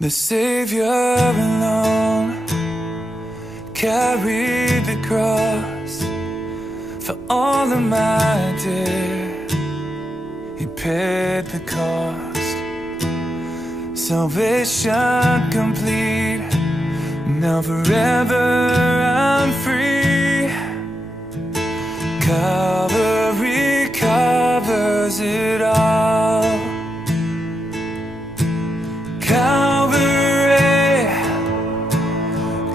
The Savior alone carried the cross for all of my dear. He paid the cost. Salvation complete. Now forever I'm free. Calvary covers it all. Calvary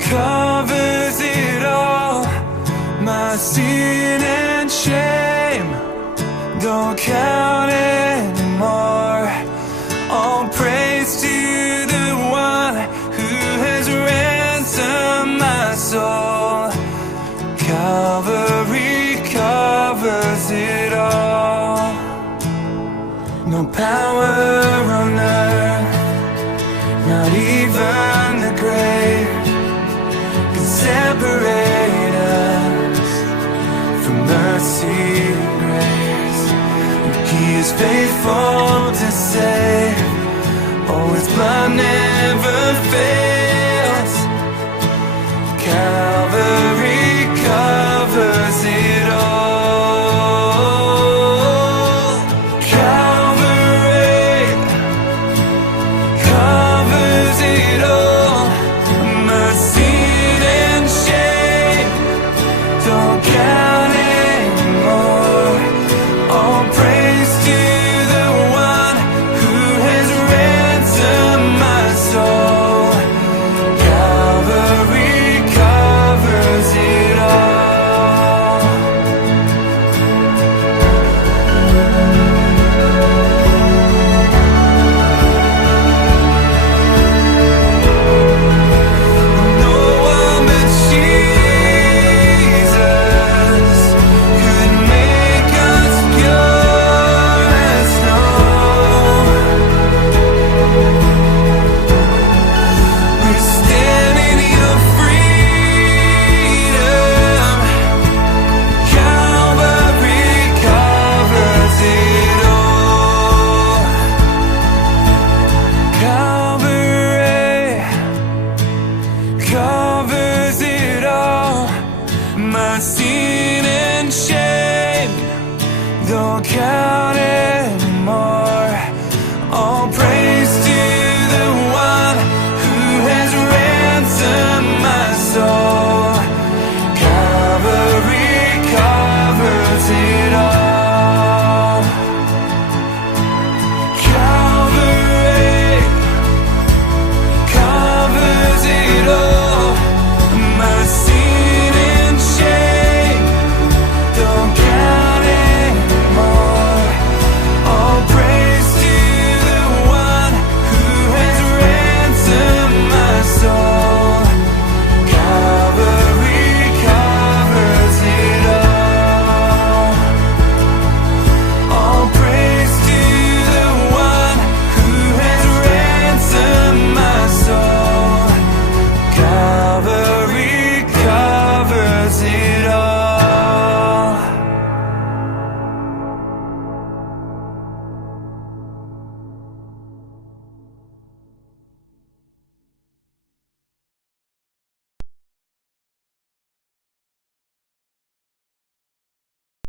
covers it all. My sin and shame don't count anymore. All praise to the one who has ransomed my soul. Calvary covers it all. No power on earth, not even the grave, can separate us from mercy and grace. And He is faithful to save. Oh, His blood never fades.